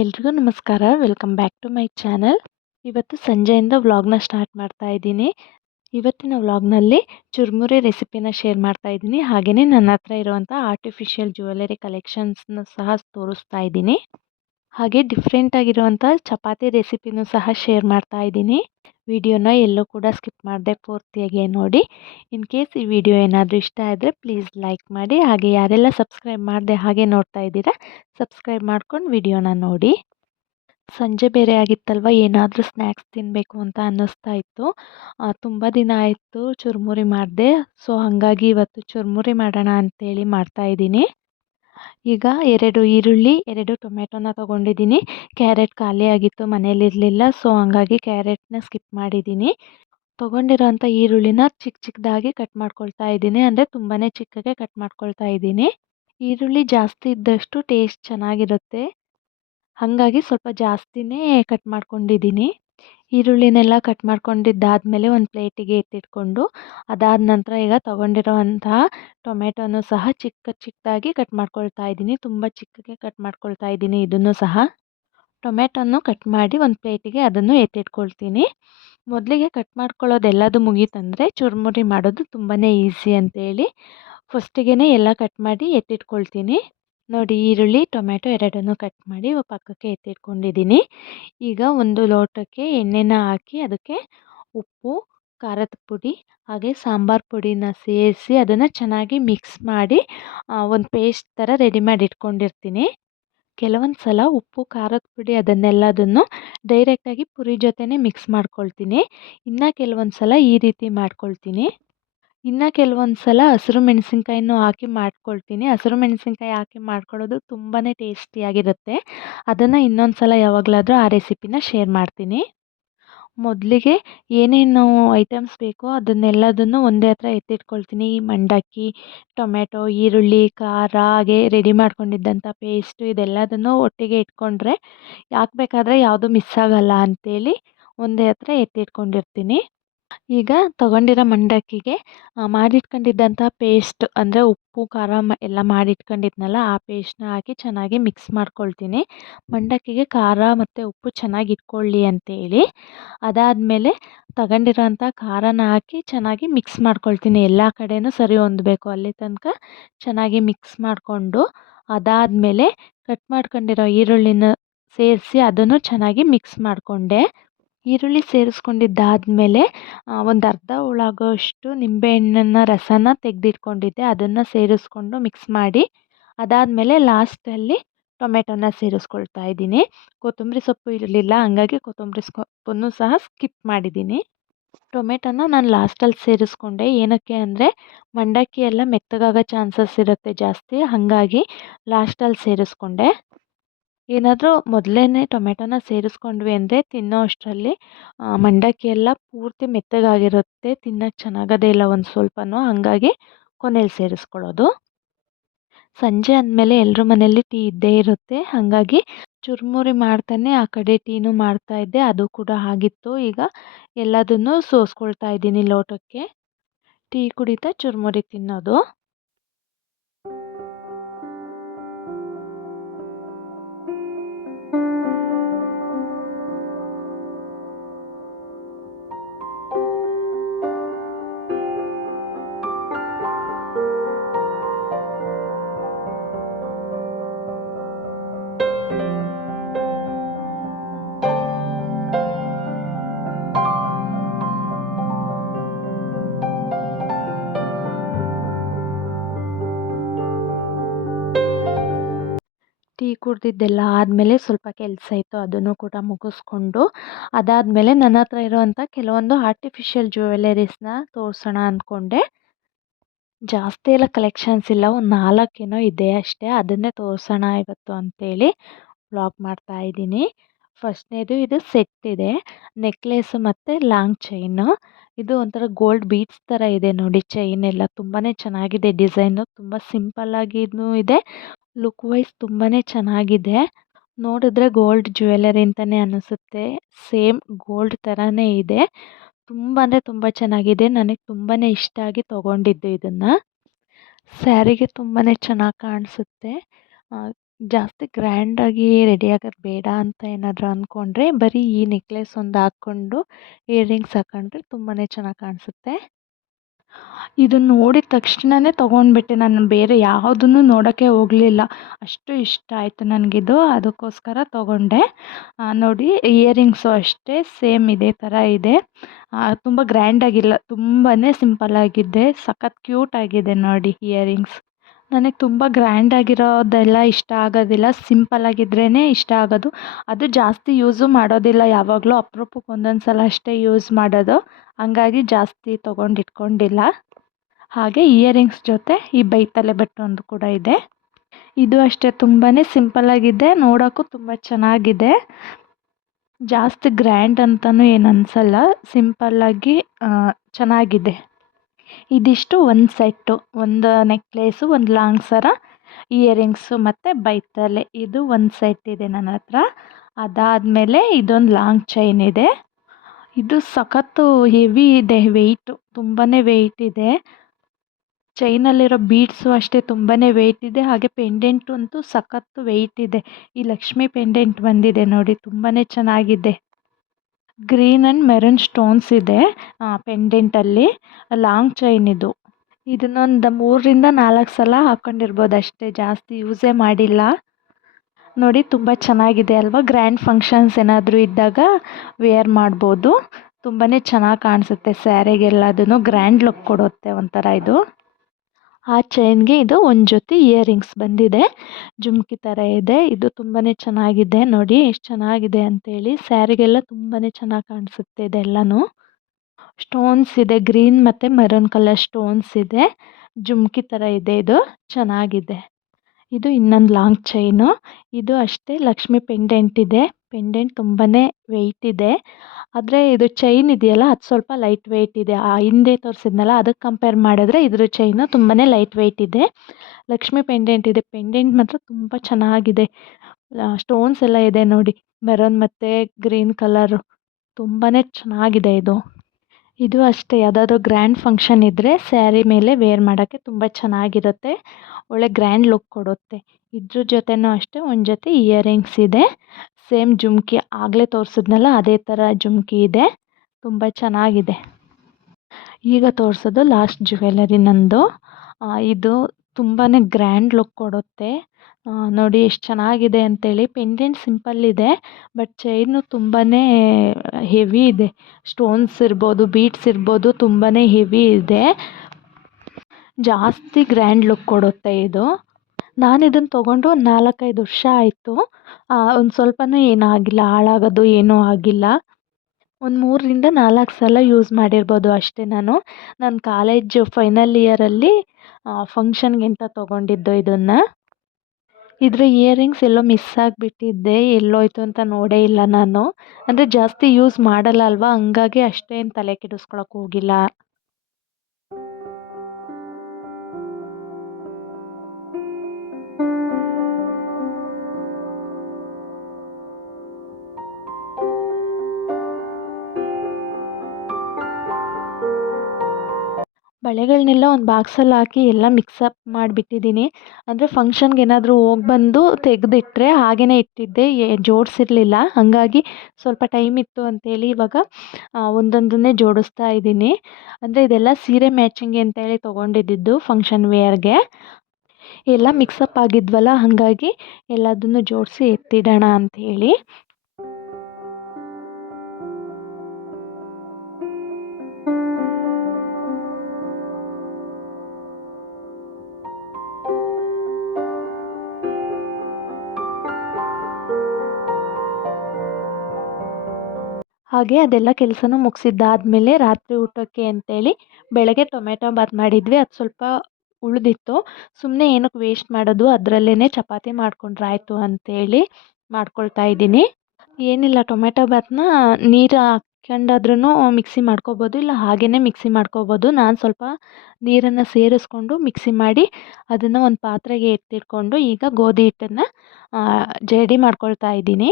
ಎಲ್ರಿಗೂ ನಮಸ್ಕಾರ. Welcome back to my channel. ಇವತ್ತು ಸಂಜೆಯಿಂದ ವ್ಲಾಗ್ನ ಸ್ಟಾರ್ಟ್ ಮಾಡ್ತಾ ಇದ್ದೀನಿ. ಇವತ್ತಿನ ವ್ಲಾಗ್ನಲ್ಲಿ ಚುರುಮುರಿ ರೆಸಿಪಿನ ಶೇರ್ ಮಾಡ್ತಾ ಇದ್ದೀನಿ. ಹಾಗೆಯೇ ನನ್ನ ಹತ್ರ ಇರುವಂಥ ಆರ್ಟಿಫಿಷಿಯಲ್ ಜ್ಯುವೆಲರಿ ಕಲೆಕ್ಷನ್ಸ್ನ ಸಹ ತೋರಿಸ್ತಾ ಇದ್ದೀನಿ. ಹಾಗೆ ಡಿಫ್ರೆಂಟ್ ಆಗಿರುವಂಥ ಚಪಾತಿ ರೆಸಿಪಿನೂ ಸಹ ಶೇರ್ ಮಾಡ್ತಾ ಇದ್ದೀನಿ. ವಿಡಿಯೋನ ಎಲ್ಲೂ ಕೂಡ ಸ್ಕಿಪ್ ಮಾಡದೆ ಪೂರ್ತಿಯಾಗಿ ನೋಡಿ. ಇನ್ ಕೇಸ್ ಈ ವಿಡಿಯೋ ಏನಾದರೂ ಇಷ್ಟ ಆದರೆ ಪ್ಲೀಸ್ ಲೈಕ್ ಮಾಡಿ. ಹಾಗೆ ಯಾರೆಲ್ಲ ಸಬ್ಸ್ಕ್ರೈಬ್ ಮಾಡದೆ ಹಾಗೆ ನೋಡ್ತಾ ಇದ್ದೀರಾ, ಸಬ್ಸ್ಕ್ರೈಬ್ ಮಾಡ್ಕೊಂಡು ವಿಡಿಯೋನ ನೋಡಿ. ಸಂಜೆ ಬೇರೆ ಆಗಿತ್ತಲ್ವ, ಏನಾದರೂ ಸ್ನ್ಯಾಕ್ಸ್ ತಿನ್ನಬೇಕು ಅಂತ ಅನ್ನಿಸ್ತಾ ಇತ್ತು. ತುಂಬ ದಿನ ಆಯಿತು ಚುರುಮುರಿ ಮಾಡಿದೆ. ಸೊ ಹಾಗಾಗಿ ಇವತ್ತು ಚುರುಮುರಿ ಮಾಡೋಣ ಅಂತೇಳಿ ಮಾಡ್ತಾಯಿದ್ದೀನಿ. ಈಗ 2 ಈರುಳ್ಳಿ, 2 ಟೊಮೆಟೊನ ತೊಗೊಂಡಿದ್ದೀನಿ. ಕ್ಯಾರೆಟ್ ಖಾಲಿ ಆಗಿತ್ತು, ಮನೇಲಿರಲಿಲ್ಲ. ಸೊ ಹಾಗಾಗಿ ಕ್ಯಾರೆಟ್ನ ಸ್ಕಿಪ್ ಮಾಡಿದ್ದೀನಿ. ತೊಗೊಂಡಿರೋಂಥ ಈರುಳ್ಳಿನ ಚಿಕ್ಕ ಚಿಕ್ಕದಾಗಿ ಕಟ್ ಮಾಡ್ಕೊಳ್ತಾ ಇದ್ದೀನಿ. ಅಂದರೆ ತುಂಬಾ ಚಿಕ್ಕಗೆ ಕಟ್ ಮಾಡ್ಕೊಳ್ತಾ ಇದ್ದೀನಿ. ಈರುಳ್ಳಿ ಜಾಸ್ತಿ ಇದ್ದಷ್ಟು ಟೇಸ್ಟ್ ಚೆನ್ನಾಗಿರುತ್ತೆ. ಹಾಗಾಗಿ ಸ್ವಲ್ಪ ಜಾಸ್ತಿನೇ ಕಟ್ ಮಾಡ್ಕೊಂಡಿದ್ದೀನಿ. ಈರುಳ್ಳಿನೆಲ್ಲ ಕಟ್ ಮಾಡ್ಕೊಂಡಿದ್ದಾದಮೇಲೆ ಒಂದು ಪ್ಲೇಟಿಗೆ ಎತ್ತಿಟ್ಕೊಂಡು, ಅದಾದ ನಂತರ ಈಗ ತೊಗೊಂಡಿರೋವಂತಹ ಟೊಮೆಟೊನೂ ಸಹ ಚಿಕ್ಕದಾಗಿ ಕಟ್ ಮಾಡ್ಕೊಳ್ತಾ ಇದ್ದೀನಿ. ತುಂಬ ಚಿಕ್ಕಗೆ ಕಟ್ ಮಾಡ್ಕೊಳ್ತಾ ಇದ್ದೀನಿ ಇದನ್ನು ಸಹ. ಟೊಮೆಟೊನ್ನು ಕಟ್ ಮಾಡಿ ಒಂದು ಪ್ಲೇಟಿಗೆ ಅದನ್ನು ಎತ್ತಿಟ್ಕೊಳ್ತೀನಿ. ಮೊದಲಿಗೆ ಕಟ್ ಮಾಡ್ಕೊಳ್ಳೋದೆಲ್ಲದು ಮುಗೀತಂದರೆ ಚುರುಮುರಿ ಮಾಡೋದು ತುಂಬಾ ಈಸಿ ಅಂತೇಳಿ ಫಸ್ಟಿಗೆ ಎಲ್ಲ ಕಟ್ ಮಾಡಿ ಎತ್ತಿಟ್ಕೊಳ್ತೀನಿ. ನೋಡಿ, ಈರುಳ್ಳಿ ಟೊಮೆಟೊ ಎರಡನ್ನೂ ಕಟ್ ಮಾಡಿ ಪಕ್ಕಕ್ಕೆ ಎತ್ತಿಟ್ಕೊಂಡಿದ್ದೀನಿ. ಈಗ ಒಂದು ಲೋಟಕ್ಕೆ ಎಣ್ಣೆನ ಹಾಕಿ ಅದಕ್ಕೆ ಉಪ್ಪು, ಖಾರದ ಪುಡಿ ಹಾಗೆ ಸಾಂಬಾರು ಪುಡಿನ ಸೇರಿಸಿ ಅದನ್ನು ಚೆನ್ನಾಗಿ ಮಿಕ್ಸ್ ಮಾಡಿ ಒಂದು ಪೇಸ್ಟ್ ಥರ ರೆಡಿ ಮಾಡಿ ಇಟ್ಕೊಂಡಿರ್ತೀನಿ. ಕೆಲವೊಂದು ಸಲ ಉಪ್ಪು, ಖಾರದ ಪುಡಿ ಅದನ್ನೆಲ್ಲದನ್ನು ಡೈರೆಕ್ಟಾಗಿ ಪುರಿ ಜೊತೆನೇ ಮಿಕ್ಸ್ ಮಾಡ್ಕೊಳ್ತೀನಿ. ಇನ್ನು ಕೆಲವೊಂದು ಸಲ ಈ ರೀತಿ ಮಾಡ್ಕೊಳ್ತೀನಿ. ಇನ್ನು ಕೆಲವೊಂದು ಸಲ ಹಸಿರು ಮೆಣಸಿನ್ಕಾಯಿನೂ ಹಾಕಿ ಮಾಡ್ಕೊಳ್ತೀನಿ. ಹಸಿರು ಮೆಣಸಿನ್ಕಾಯಿ ಹಾಕಿ ಮಾಡ್ಕೊಳ್ಳೋದು ತುಂಬಾ ಟೇಸ್ಟಿಯಾಗಿರುತ್ತೆ. ಅದನ್ನು ಇನ್ನೊಂದು ಸಲ ಯಾವಾಗಲಾದರೂ ಆ ರೆಸಿಪಿನ ಶೇರ್ ಮಾಡ್ತೀನಿ. ಮೊದಲಿಗೆ ಏನೇನು ಐಟಮ್ಸ್ ಬೇಕೋ ಅದನ್ನೆಲ್ಲದನ್ನು ಒಂದೇ ಹತ್ರ ಎತ್ತಿಟ್ಕೊಳ್ತೀನಿ. ಮಂಡಕ್ಕಿ, ಟೊಮೆಟೊ, ಈರುಳ್ಳಿ, ಖಾರ ಹಾಗೆ ರೆಡಿ ಮಾಡ್ಕೊಂಡಿದ್ದಂಥ ಪೇಸ್ಟು ಇದೆಲ್ಲದನ್ನು ಒಟ್ಟಿಗೆ ಇಟ್ಕೊಂಡ್ರೆ ಹಾಕ್ಬೇಕಾದ್ರೆ ಯಾವುದು ಮಿಸ್ ಆಗೋಲ್ಲ ಅಂಥೇಳಿ ಒಂದೇ ಹತ್ರ ಎತ್ತಿಟ್ಕೊಂಡಿರ್ತೀನಿ. ಈಗ ತೊಗೊಂಡಿರೋ ಮಂಡಕ್ಕಿಗೆ ಮಾಡಿಟ್ಕೊಂಡಿದ್ದಂಥ ಪೇಸ್ಟ್ ಅಂದರೆ ಉಪ್ಪು, ಖಾರ ಎಲ್ಲ ಮಾಡಿಟ್ಕೊಂಡಿದ್ನಲ್ಲ ಆ ಪೇಸ್ಟ್ನ ಹಾಕಿ ಚೆನ್ನಾಗಿ ಮಿಕ್ಸ್ ಮಾಡ್ಕೊಳ್ತೀನಿ. ಮಂಡಕ್ಕಿಗೆ ಖಾರ ಮತ್ತು ಉಪ್ಪು ಚೆನ್ನಾಗಿ ಇಟ್ಕೊಳ್ಳಿ ಅಂತೇಳಿ. ಅದಾದಮೇಲೆ ತಗೊಂಡಿರೋಂಥ ಖಾರನ ಹಾಕಿ ಚೆನ್ನಾಗಿ ಮಿಕ್ಸ್ ಮಾಡ್ಕೊಳ್ತೀನಿ. ಎಲ್ಲ ಕಡೆಯೂ ಸರಿ ಹೊಂದಬೇಕು ಅಲ್ಲಿ ತನಕ ಚೆನ್ನಾಗಿ ಮಿಕ್ಸ್ ಮಾಡಿಕೊಂಡು, ಅದಾದಮೇಲೆ ಕಟ್ ಮಾಡ್ಕೊಂಡಿರೋ ಈರುಳ್ಳಿನ ಸೇರಿಸಿ ಅದನ್ನು ಚೆನ್ನಾಗಿ ಮಿಕ್ಸ್ ಮಾಡಿಕೊಂಡೆ. ಈರುಳ್ಳಿ ಸೇರಿಸ್ಕೊಂಡಿದ್ದಾದಮೇಲೆ ಒಂದು ಅರ್ಧ ಹೋಳಾಗೋಷ್ಟು ನಿಂಬೆಹಣ್ಣಿನ ರಸನ ತೆಗೆದಿಟ್ಕೊಂಡಿದ್ದೆ, ಅದನ್ನು ಸೇರಿಸ್ಕೊಂಡು ಮಿಕ್ಸ್ ಮಾಡಿ, ಅದಾದಮೇಲೆ ಲಾಸ್ಟಲ್ಲಿ ಟೊಮೆಟೊನ ಸೇರಿಸ್ಕೊಳ್ತಾ ಇದ್ದೀನಿ. ಕೊತ್ತಂಬರಿ ಸೊಪ್ಪು ಇರಲಿಲ್ಲ, ಹಾಗಾಗಿ ಕೊತ್ತಂಬರಿ ಸೊಪ್ಪನ್ನು ಸಹ ಸ್ಕಿಪ್ ಮಾಡಿದ್ದೀನಿ. ಟೊಮೆಟೊನ ನಾನು ಲಾಸ್ಟಲ್ಲಿ ಸೇರಿಸ್ಕೊಂಡೆ. ಏನಕ್ಕೆ ಅಂದರೆ ಮಂಡಕ್ಕಿ ಎಲ್ಲ ಮೆತ್ತಗಾಗೋ ಚಾನ್ಸಸ್ ಇರುತ್ತೆ ಜಾಸ್ತಿ, ಹಾಗಾಗಿ ಲಾಸ್ಟಲ್ಲಿ ಸೇರಿಸ್ಕೊಂಡೆ. ಏನಾದರೂ ಮೊದಲೇ ಟೊಮೆಟೊನ ಸೇರಿಸ್ಕೊಂಡ್ವಿ ಅಂದರೆ ತಿನ್ನೋ ಅಷ್ಟರಲ್ಲಿ ಮಂಡಕ್ಕಿ ಎಲ್ಲ ಪೂರ್ತಿ ಮೆತ್ತಗಾಗಿರುತ್ತೆ, ತಿನ್ನೋಕ್ಕೆ ಚೆನ್ನಾಗೋದೇ ಇಲ್ಲ ಒಂದು ಸ್ವಲ್ಪನೂ. ಹಾಗಾಗಿ ಕೊನೆಯಲ್ಲಿ ಸೇರಿಸ್ಕೊಳ್ಳೋದು. ಸಂಜೆ ಅಂದಮೇಲೆ ಎಲ್ಲರ ಮನೆಯಲ್ಲಿ ಟೀ ಇದ್ದೇ ಇರುತ್ತೆ, ಹಾಗಾಗಿ ಚುರುಮುರಿ ಮಾಡ್ತಾನೆ ಆ ಕಡೆ ಟೀನೂ ಮಾಡ್ತಾಯಿದ್ದೆ. ಅದು ಕೂಡ ಆಗಿತ್ತು. ಈಗ ಎಲ್ಲದನ್ನು ಸೋಸ್ಕೊಳ್ತಾ ಇದ್ದೀನಿ ಲೋಟಕ್ಕೆ. ಟೀ ಕುಡಿತಾ ಚುರುಮುರಿ ತಿನ್ನೋದು. ಟೀ ಕುಡ್ದಿದ್ದೆಲ್ಲ ಆದಮೇಲೆ ಸ್ವಲ್ಪ ಕೆಲಸ ಇತ್ತು, ಅದನ್ನು ಕೂಡ ಮುಗಿಸ್ಕೊಂಡು ಅದಾದಮೇಲೆ ನನ್ನ ಹತ್ರ ಇರುವಂಥ ಕೆಲವೊಂದು ಆರ್ಟಿಫಿಷಿಯಲ್ ಜ್ಯುವೆಲರೀಸ್ನ ತೋರಿಸೋಣ ಅಂದ್ಕೊಂಡೆ. ಜಾಸ್ತಿ ಎಲ್ಲ ಕಲೆಕ್ಷನ್ಸ್ ಇಲ್ಲ, ಒಂದು 4 ಏನೋ ಇದೆ ಅಷ್ಟೇ. ಅದನ್ನೇ ತೋರಿಸೋಣ ಇವತ್ತು ಅಂತೇಳಿ ವ್ಲಾಗ್ ಮಾಡ್ತಾ ಇದ್ದೀನಿ. ಫಸ್ಟ್ನೇದು ಇದು ಸೆಟ್ ಇದೆ, ನೆಕ್ಲೆಸ್ ಮತ್ತು ಲಾಂಗ್ ಚೈನು. ಇದು ಒಂಥರ ಗೋಲ್ಡ್ ಬೀಡ್ಸ್ ಥರ ಇದೆ ನೋಡಿ, ಚೈನ್ ಎಲ್ಲ ತುಂಬಾ ಚೆನ್ನಾಗಿದೆ. ಡಿಸೈನು ತುಂಬ ಸಿಂಪಲ್ಲಾಗಿಯೂ ಇದೆ, ಲುಕ್ ವೈಸ್ ತುಂಬಾ ಚೆನ್ನಾಗಿದೆ. ನೋಡಿದ್ರೆ ಗೋಲ್ಡ್ ಜ್ಯುವೆಲರಿ ಅಂತಲೇ ಅನ್ನಿಸುತ್ತೆ. ಸೇಮ್ ಗೋಲ್ಡ್ ಥರನೇ ಇದೆ. ತುಂಬ ಅಂದರೆ ತುಂಬ ಚೆನ್ನಾಗಿದೆ. ನನಗೆ ತುಂಬಾ ಇಷ್ಟ ಆಗಿ ತೊಗೊಂಡಿದ್ದು ಇದನ್ನು. ಸ್ಯಾರಿಗೆ ತುಂಬಾ ಚೆನ್ನಾಗಿ ಕಾಣಿಸುತ್ತೆ. ಜಾಸ್ತಿ ಗ್ರ್ಯಾಂಡಾಗಿ ರೆಡಿ ಆಗೋದು ಬೇಡ ಅಂತ ಏನಾದರೂ ಅಂದ್ಕೊಂಡ್ರೆ ಬರೀ ಈ ನೆಕ್ಲೆಸ್ ಒಂದು ಹಾಕ್ಕೊಂಡು ಇಯರಿಂಗ್ಸ್ ಹಾಕೊಂಡ್ರೆ ತುಂಬಾ ಚೆನ್ನಾಗಿ ಕಾಣಿಸುತ್ತೆ. ಇದನ್ನ ನೋಡಿದ ತಕ್ಷಣನೇ ತೊಗೊಂಡ್ಬಿಟ್ಟೆ ನಾನು, ಬೇರೆ ಯಾವುದನ್ನು ನೋಡೋಕ್ಕೆ ಹೋಗಲಿಲ್ಲ. ಅಷ್ಟು ಇಷ್ಟ ಆಯಿತು ನನಗಿದು, ಅದಕ್ಕೋಸ್ಕರ ತೊಗೊಂಡೆ. ನೋಡಿ ಇಯರಿಂಗ್ಸು ಅಷ್ಟೇ ಸೇಮ್ ಇದೇ ಥರ ಇದೆ. ತುಂಬ ಗ್ರ್ಯಾಂಡಾಗಿಲ್ಲ, ತುಂಬಾ ಸಿಂಪಲ್ಲಾಗಿದೆ. ಸಖತ್ ಕ್ಯೂಟ್ ಆಗಿದೆ ನೋಡಿ ಇಯರಿಂಗ್ಸ್. ನನಗೆ ತುಂಬ ಗ್ರ್ಯಾಂಡಾಗಿರೋದೆಲ್ಲ ಇಷ್ಟ ಆಗೋದಿಲ್ಲ, ಸಿಂಪಲ್ಲಾಗಿದ್ರೇ ಇಷ್ಟ ಆಗೋದು. ಅದು ಜಾಸ್ತಿ ಯೂಸು ಮಾಡೋದಿಲ್ಲ, ಯಾವಾಗಲೂ ಅಪರೂಪಕ್ಕೆ ಒಂದೊಂದು ಸಲ ಅಷ್ಟೇ ಯೂಸ್ ಮಾಡೋದು. ಹಂಗಾಗಿ ಜಾಸ್ತಿ ತೊಗೊಂಡಿಟ್ಕೊಂಡಿಲ್ಲ. ಹಾಗೆ ಇಯರಿಂಗ್ಸ್ ಜೊತೆ ಈ ಬೈತಲೆ ಬಟ್ಟೆ ಒಂದು ಕೂಡ ಇದೆ. ಇದು ಅಷ್ಟೇ ತುಂಬಾ ಸಿಂಪಲ್ಲಾಗಿದೆ, ನೋಡೋಕ್ಕೂ ತುಂಬ ಚೆನ್ನಾಗಿದೆ. ಜಾಸ್ತಿ ಗ್ರ್ಯಾಂಡ್ ಅಂತಲೂ ಏನು ಅನಿಸಲ್ಲ, ಸಿಂಪಲ್ಲಾಗಿ ಚೆನ್ನಾಗಿದೆ. ಇದಿಷ್ಟು ಒಂದು ಸೆಟ್ಟು, ಒಂದು ನೆಕ್ಲೇಸು, ಒಂದು ಲಾಂಗ್ ಸರ, ಇಯರಿಂಗ್ಸು ಮತ್ತು ಬೈತಲೆ, ಇದು ಒಂದು ಸೆಟ್ ಇದೆ ನನ್ನ ಹತ್ರ. ಅದಾದಮೇಲೆ ಇದೊಂದು ಲಾಂಗ್ ಚೈನ್ ಇದೆ. ಇದು ಸಖತ್ತು ಹೆವಿ ಇದೆ, ವೆಯ್ಟು ತುಂಬಾ ವೆಯ್ಟ್ ಇದೆ. ಚೈನಲ್ಲಿರೋ ಬೀಡ್ಸು ಅಷ್ಟೇ ತುಂಬಾ ವೆಯ್ಟ್ ಇದೆ. ಹಾಗೆ ಪೆಂಡೆಂಟು ಅಂತೂ ಸಖತ್ತು ವೆಯ್ಟ್ ಇದೆ. ಈ ಲಕ್ಷ್ಮಿ ಪೆಂಡೆಂಟ್ ಬಂದಿದೆ ನೋಡಿ, ತುಂಬಾ ಚೆನ್ನಾಗಿದೆ. ಗ್ರೀನ್ ಆ್ಯಂಡ್ ಮೆರೂನ್ ಸ್ಟೋನ್ಸ್ ಇದೆ ಪೆಂಡೆಂಟಲ್ಲಿ. ಲಾಂಗ್ ಚೈನ್ ಇದು. ಇದನ್ನೊಂದು 3ರಿಂದ 4 ಸಲ ಹಾಕ್ಕೊಂಡಿರ್ಬೋದು ಅಷ್ಟೇ, ಜಾಸ್ತಿ ಯೂಸೇ ಮಾಡಿಲ್ಲ. ನೋಡಿ ತುಂಬ ಚೆನ್ನಾಗಿದೆ ಅಲ್ವಾ? ಗ್ರ್ಯಾಂಡ್ ಫಂಕ್ಷನ್ಸ್ ಏನಾದರೂ ಇದ್ದಾಗ ವೇರ್ ಮಾಡ್ಬೋದು. ತುಂಬಾ ಚೆನ್ನಾಗಿ ಕಾಣಿಸುತ್ತೆ ಸ್ಯಾರಿಗೆಲ್ಲದೂ, ಗ್ರ್ಯಾಂಡ್ ಲುಕ್ ಕೊಡುತ್ತೆ ಒಂಥರ ಇದು. ಆ ಚೈನ್ಗೆ ಇದು ಒಂದು ಜೊತೆ ಇಯರಿಂಗ್ಸ್ ಬಂದಿದೆ, ಜುಮ್ಕಿ ಥರ ಇದೆ. ಇದು ತುಂಬಾ ಚೆನ್ನಾಗಿದೆ ನೋಡಿ, ಎಷ್ಟು ಚೆನ್ನಾಗಿದೆ ಅಂತೇಳಿ. ಸ್ಯಾರಿಗೆಲ್ಲ ತುಂಬಾ ಚೆನ್ನಾಗಿ ಕಾಣಿಸುತ್ತೆ ಇದೆಲ್ಲನೂ. ಸ್ಟೋನ್ಸ್ ಇದೆ, ಗ್ರೀನ್ ಮತ್ತು ಮೆರೂನ್ ಕಲರ್ ಸ್ಟೋನ್ಸ್ ಇದೆ. ಜುಮ್ಕಿ ಥರ ಇದೆ, ಇದು ಚೆನ್ನಾಗಿದೆ. ಇದು ಇನ್ನೊಂದು ಲಾಂಗ್ ಚೈನು. ಇದು ಅಷ್ಟೇ ಲಕ್ಷ್ಮಿ ಪೆಂಡೆಂಟ್ ಇದೆ. ಪೆಂಡೆಂಟ್ ತುಂಬಾ ವೆಯ್ಟ್ ಇದೆ. ಆದರೆ ಇದು ಚೈನ್ ಇದೆಯಲ್ಲ, ಅದು ಸ್ವಲ್ಪ ಲೈಟ್ ವೆಯ್ಟ್ ಇದೆ. ಆ ಹಿಂದೆ ತೋರಿಸಿದ್ನಲ್ಲ, ಅದಕ್ಕೆ ಕಂಪೇರ್ ಮಾಡಿದ್ರೆ ಇದ್ರ ಚೈನು ತುಂಬಾ ಲೈಟ್ ವೆಯ್ಟ್ ಇದೆ. ಲಕ್ಷ್ಮಿ ಪೆಂಡೆಂಟ್ ಇದೆ. ಪೆಂಡೆಂಟ್ ಮಾತ್ರ ತುಂಬ ಚೆನ್ನಾಗಿದೆ. ಸ್ಟೋನ್ಸ್ ಎಲ್ಲ ಇದೆ ನೋಡಿ, ಮೆರೂನ್ ಮತ್ತು ಗ್ರೀನ್ ಕಲರು, ತುಂಬಾ ಚೆನ್ನಾಗಿದೆ ಇದು. ಇದು ಅಷ್ಟೇ, ಯಾವುದಾದ್ರೂ ಗ್ರ್ಯಾಂಡ್ ಫಂಕ್ಷನ್ ಇದ್ದರೆ ಸ್ಯಾರಿ ಮೇಲೆ ವೇರ್ ಮಾಡೋಕ್ಕೆ ತುಂಬ ಚೆನ್ನಾಗಿರುತ್ತೆ, ಒಳ್ಳೆ ಗ್ರ್ಯಾಂಡ್ ಲುಕ್ ಕೊಡುತ್ತೆ. ಇದ್ರ ಜೊತೆನೂ ಅಷ್ಟೇ ಒಂದು ಜೊತೆ ಇಯರಿಂಗ್ಸ್ ಇದೆ. ಸೇಮ್ ಜುಮ್ಕಿ ಆಗಲೇ ತೋರಿಸಿದ್ನಲ್ಲ ಅದೇ ಥರ ಜುಮ್ಕಿ ಇದೆ, ತುಂಬ ಚೆನ್ನಾಗಿದೆ. ಈಗ ತೋರಿಸೋದು ಲಾಸ್ಟ್ ಜ್ಯುವೆಲರಿ ನಂದು. ಇದು ತುಂಬಾ ಗ್ರ್ಯಾಂಡ್ ಲುಕ್ ಕೊಡುತ್ತೆ. ನೋಡಿ ಎಷ್ಟು ಚೆನ್ನಾಗಿದೆ ಅಂತೇಳಿ. ಪೆಂಡೆಂಟ್ ಸಿಂಪಲ್ ಇದೆ, ಬಟ್ ಚೈನು ತುಂಬಾ ಹೆವಿ ಇದೆ. ಸ್ಟೋನ್ಸ್ ಇರ್ಬೋದು, ಬೀಡ್ಸ್ ಇರ್ಬೋದು, ತುಂಬಾ ಹೆವಿ ಇದೆ. ಜಾಸ್ತಿ ಗ್ರ್ಯಾಂಡ್ ಲುಕ್ ಕೊಡುತ್ತೆ ಇದು. ನಾನು ಇದನ್ನು ತೊಗೊಂಡು ಒಂದು 4-5 ವರ್ಷ ಆಯಿತು. ಒಂದು ಸ್ವಲ್ಪನೂ ಏನಾಗಿಲ್ಲ, ಹಾಳಾಗೋದು ಏನೂ ಆಗಿಲ್ಲ. ಒಂದು 3ರಿಂದ 4 ಸಲ ಯೂಸ್ ಮಾಡಿರ್ಬೋದು ಅಷ್ಟೇ ನಾನು. ನನ್ನ ಕಾಲೇಜು ಫೈನಲ್ ಇಯರಲ್ಲಿ ಫಂಕ್ಷನ್ಗೆ ಅಂತ ತೊಗೊಂಡಿದ್ದು ಇದನ್ನು. ಇದ್ರ ಇಯರಿಂಗ್ಸ್ ಎಲ್ಲೋ ಮಿಸ್ ಆಗಿಬಿಟ್ಟಿದ್ದೆ, ಎಲ್ಲೋಯ್ತು ಅಂತ ನೋಡೇ ಇಲ್ಲ ನಾನು. ಅಂದರೆ ಜಾಸ್ತಿ ಯೂಸ್ ಮಾಡಲ್ಲ ಅಲ್ವಾ, ಹಂಗಾಗಿ ಅಷ್ಟೇನು ತಲೆ ಕೆಡಿಸ್ಕೊಳಕ್ಕೆ ಹೋಗಿಲ್ಲ. ಬಳೆಗಳನ್ನೆಲ್ಲ ಒಂದು ಬಾಕ್ಸಲ್ಲಿ ಹಾಕಿ ಎಲ್ಲ ಮಿಕ್ಸಪ್ ಮಾಡಿಬಿಟ್ಟಿದ್ದೀನಿ. ಅಂದರೆ ಫಂಕ್ಷನ್ಗೆ ಏನಾದರೂ ಹೋಗಿ ಬಂದು ತೆಗೆದಿಟ್ಟರೆ ಹಾಗೇ ಇಟ್ಟಿದ್ದೆ, ಜೋಡಿಸಿರ್ಲಿಲ್ಲ. ಹಾಗಾಗಿ ಸ್ವಲ್ಪ ಟೈಮ್ ಇತ್ತು ಅಂತೇಳಿ ಇವಾಗ ಒಂದೊಂದನ್ನೇ ಜೋಡಿಸ್ತಾ ಇದ್ದೀನಿ. ಅಂದರೆ ಇದೆಲ್ಲ ಸೀರೆ ಮ್ಯಾಚಿಂಗ್ಗೆ ಅಂತೇಳಿ ತೊಗೊಂಡಿದ್ದಿದ್ದು ಫಂಕ್ಷನ್ ವೇರ್ಗೆ. ಎಲ್ಲ ಮಿಕ್ಸಪ್ ಆಗಿದ್ವಲ್ಲ, ಹಾಗಾಗಿ ಎಲ್ಲದನ್ನು ಜೋಡಿಸಿ ಎತ್ತಿಡೋಣ ಅಂಥೇಳಿ. ಹಾಗೆ ಅದೆಲ್ಲ ಕೆಲಸನೂ ಮುಗಿಸಿದ್ದಾದ್ಮೇಲೆ ರಾತ್ರಿ ಊಟಕ್ಕೆ ಅಂತೇಳಿ ಬೆಳಗ್ಗೆ ಟೊಮೆಟೊ ಬಾತ್ ಮಾಡಿದ್ವಿ. ಅದು ಸ್ವಲ್ಪ ಉಳಿದಿತ್ತು. ಸುಮ್ಮನೆ ಏನಕ್ಕೆ ವೇಸ್ಟ್ ಮಾಡೋದು, ಅದರಲ್ಲೇ ಚಪಾತಿ ಮಾಡ್ಕೊಂಡ್ರೆ ಆಯಿತು ಅಂತೇಳಿ ಮಾಡ್ಕೊಳ್ತಾ ಇದ್ದೀನಿ. ಏನಿಲ್ಲ, ಟೊಮೆಟೊ ಬಾತನ್ನ ನೀರು ಹಾಕ್ಕೊಂಡಾದ್ರೂ ಮಿಕ್ಸಿ ಮಾಡ್ಕೊಬೋದು, ಇಲ್ಲ ಹಾಗೇ ಮಿಕ್ಸಿ ಮಾಡ್ಕೊಬೋದು. ನಾನು ಸ್ವಲ್ಪ ನೀರನ್ನು ಸೇರಿಸ್ಕೊಂಡು ಮಿಕ್ಸಿ ಮಾಡಿ ಅದನ್ನು ಒಂದು ಪಾತ್ರೆಗೆ ಎತ್ತಿಟ್ಕೊಂಡು ಈಗ ಗೋಧಿ ಹಿಟ್ಟನ್ನು ಜಡಿ ಮಾಡ್ಕೊಳ್ತಾ ಇದ್ದೀನಿ.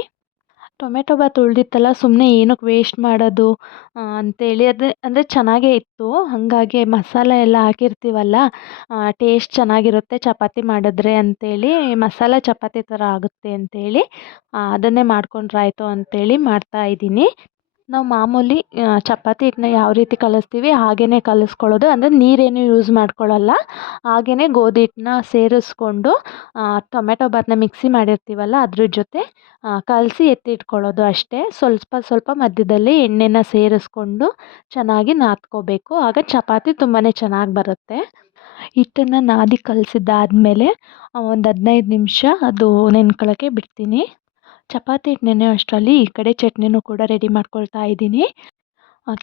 ಟೊಮೆಟೊ ಬಾತ್ ಉಳಿದಿತ್ತಲ್ಲ ಸುಮ್ಮನೆ ಏನಕ್ಕೆ ವೇಸ್ಟ್ ಮಾಡೋದು ಅಂತೇಳಿ ಅಂದರೆ ಚೆನ್ನಾಗೇ ಇತ್ತು. ಹಾಗಾಗಿ ಮಸಾಲೆ ಎಲ್ಲ ಹಾಕಿರ್ತೀವಲ್ಲ ಟೇಸ್ಟ್ ಚೆನ್ನಾಗಿರುತ್ತೆ ಚಪಾತಿ ಮಾಡಿದ್ರೆ ಅಂತೇಳಿ ಮಸಾಲೆ ಚಪಾತಿ ಥರ ಆಗುತ್ತೆ ಅಂತೇಳಿ ಅದನ್ನೇ ಮಾಡ್ಕೊಂಡ್ರಾಯ್ತು ಅಂತೇಳಿ ಮಾಡ್ತಾಯಿದ್ದೀನಿ. ನಾವು ಮಾಮೂಲಿ ಚಪಾತಿ ಹಿಟ್ಟನ್ನ ಯಾವ ರೀತಿ ಕಲಿಸ್ತೀವಿ ಹಾಗೇ ಕಲಿಸ್ಕೊಳ್ಳೋದು. ಅಂದರೆ ನೀರೇನು ಯೂಸ್ ಮಾಡ್ಕೊಳ್ಳಲ್ಲ. ಹಾಗೇ ಗೋಧಿ ಹಿಟ್ಟನ್ನ ಸೇರಿಸ್ಕೊಂಡು ಟೊಮೆಟೊ ಬಾತನ್ನ ಮಿಕ್ಸಿ ಮಾಡಿರ್ತೀವಲ್ಲ ಅದ್ರ ಜೊತೆ ಕಲಸಿ ಎತ್ತಿಟ್ಕೊಳ್ಳೋದು ಅಷ್ಟೇ. ಸ್ವಲ್ಪ ಸ್ವಲ್ಪ ಮಧ್ಯದಲ್ಲಿ ಎಣ್ಣೆನ ಸೇರಿಸ್ಕೊಂಡು ಚೆನ್ನಾಗಿ ನಾದ್ಕೋಬೇಕು. ಆಗ ಚಪಾತಿ ತುಂಬಾ ಚೆನ್ನಾಗಿ ಬರುತ್ತೆ. ಹಿಟ್ಟನ್ನು ನಾದಿ ಕಲಸಿದ್ದಾದ್ಮೇಲೆ ಒಂದು 15 ನಿಮಿಷ ಅದು ನೆನ್ಕೊಳ್ಳೋಕ್ಕೆ ಬಿಡ್ತೀನಿ. ಚಪಾತಿ ಹಿಟ್ಟು ನೆನೆಯೋ ಅಷ್ಟರಲ್ಲಿ ಈ ಕಡೆ ಚಟ್ನಿನೂ ಕೂಡ ರೆಡಿ ಮಾಡ್ಕೊಳ್ತಾ ಇದ್ದೀನಿ.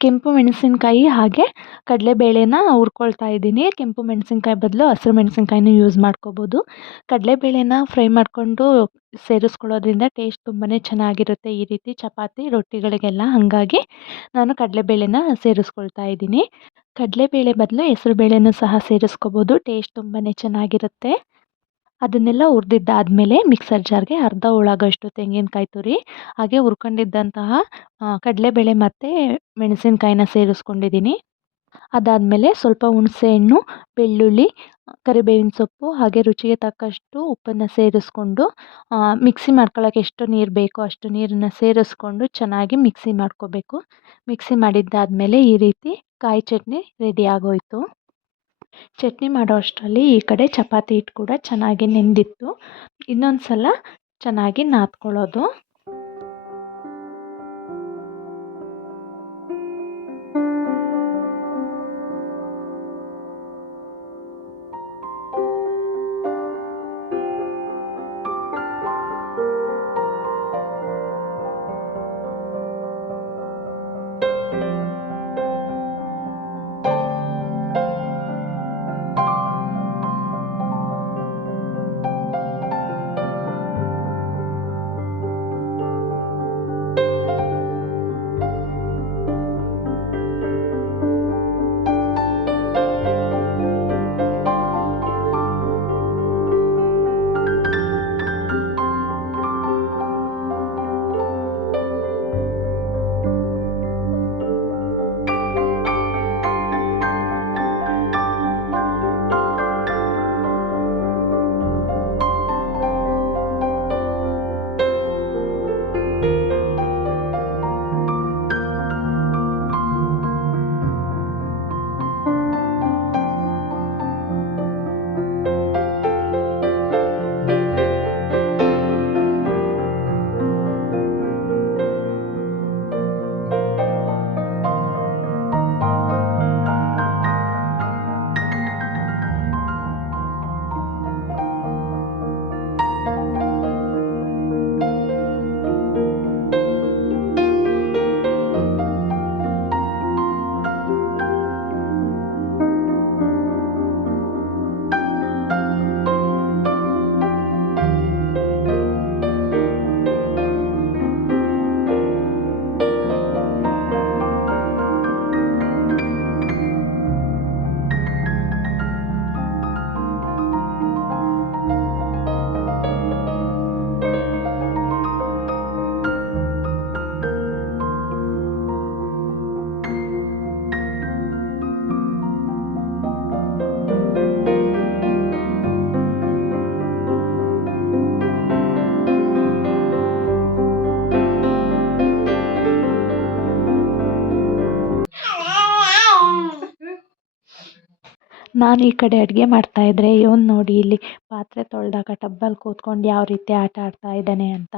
ಕೆಂಪು ಮೆಣಸಿನ್ಕಾಯಿ ಹಾಗೆ ಕಡಲೆಬೇಳೆನ ಹುರ್ಕೊಳ್ತಾ ಇದ್ದೀನಿ. ಕೆಂಪು ಮೆಣಸಿನ್ಕಾಯಿ ಬದಲು ಹಸಿರು ಮೆಣಸಿನ್ಕಾಯಿನೂ ಯೂಸ್ ಮಾಡ್ಕೋಬೋದು. ಕಡಲೆಬೇಳೆನ ಫ್ರೈ ಮಾಡಿಕೊಂಡು ಸೇರಿಸ್ಕೊಳ್ಳೋದ್ರಿಂದ ಟೇಸ್ಟ್ ತುಂಬಾ ಚೆನ್ನಾಗಿರುತ್ತೆ ಈ ರೀತಿ ಚಪಾತಿ ರೊಟ್ಟಿಗಳಿಗೆಲ್ಲ. ಹಾಗಾಗಿ ನಾನು ಕಡಲೆಬೇಳೆನ ಸೇರಿಸ್ಕೊಳ್ತಾ ಇದ್ದೀನಿ. ಕಡಲೆಬೇಳೆ ಬದಲು ಹೆಸರುಬೇಳೆನೂ ಸಹ ಸೇರಿಸ್ಕೋಬೋದು. ಟೇಸ್ಟ್ ತುಂಬಾ ಚೆನ್ನಾಗಿರುತ್ತೆ. ಅದನ್ನೆಲ್ಲ ಹುರಿದಿದ್ದಾದ್ಮೇಲೆ ಮಿಕ್ಸರ್ ಜಾರ್ಗೆ ಅರ್ಧ ಹೋಳಾಗೋಷ್ಟು ತೆಂಗಿನಕಾಯಿ ತುರಿ ಹಾಗೆ ಹುರ್ಕೊಂಡಿದ್ದಂತಹ ಕಡಲೆಬೇಳೆ ಮತ್ತು ಮೆಣಸಿನ್ಕಾಯಿನ ಸೇರಿಸ್ಕೊಂಡಿದ್ದೀನಿ. ಅದಾದಮೇಲೆ ಸ್ವಲ್ಪ ಹುಣಸೆಹಣ್ಣು, ಬೆಳ್ಳುಳ್ಳಿ, ಕರಿಬೇವಿನ ಸೊಪ್ಪು ಹಾಗೆ ರುಚಿಗೆ ತಕ್ಕಷ್ಟು ಉಪ್ಪನ್ನು ಸೇರಿಸ್ಕೊಂಡು ಮಿಕ್ಸಿ ಮಾಡ್ಕೊಳ್ಳೋಕೆ ಎಷ್ಟು ನೀರು ಬೇಕೋ ಅಷ್ಟು ನೀರನ್ನು ಸೇರಿಸ್ಕೊಂಡು ಚೆನ್ನಾಗಿ ಮಿಕ್ಸಿ ಮಾಡ್ಕೋಬೇಕು. ಮಿಕ್ಸಿ ಮಾಡಿದ್ದಾದಮೇಲೆ ಈ ರೀತಿ ಕಾಯಿ ಚಟ್ನಿ ರೆಡಿ ಆಗೋಯಿತು. ಚಟ್ನಿ ಮಾಡೋ ಅಷ್ಟರಲ್ಲಿ ಈ ಕಡೆ ಚಪಾತಿ ಹಿಟ್ಟು ಕೂಡ ಚೆನ್ನಾಗಿ ನೆಂದಿತ್ತು. ಇನ್ನೊಂದು ಸಲ ಚೆನ್ನಾಗಿ ನಾದ್ಕೊಳ್ಳೋದು. ನಾನು ಈ ಕಡೆ ಅಡುಗೆ ಮಾಡ್ತಾಯಿದ್ರೆ ಇವನು ನೋಡಿ ಇಲ್ಲಿ ಪಾತ್ರೆ ತೊಳೆದಾಗ ಟಬ್ಬಲ್ಲಿ ಕೂತ್ಕೊಂಡು ಯಾವ ರೀತಿ ಆಟ ಆಡ್ತಾ ಇದ್ದಾನೆ ಅಂತ.